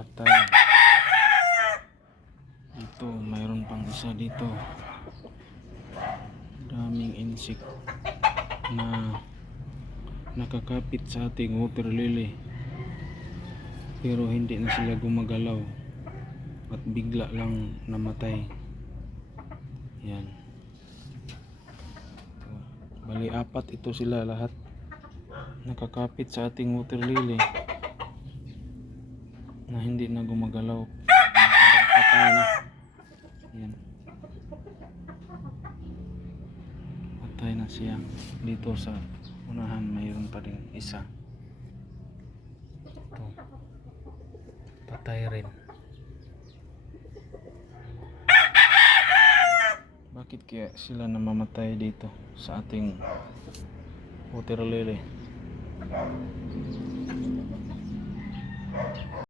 patay. Dito mayroon pang isa dito, daming insect na nakakapit sa ating water lily, pero hindi na sila gumagalaw at bigla lang namatay. Yan, bali apat ito sila, lahat nakakapit sa ating water lily na hindi na gumagalaw. Parang patay na. Yan, patay na siya. Dito sa unahan mayroon pa rin isa, ito patay rin. Bakit kaya sila namamatay dito sa ating water lily?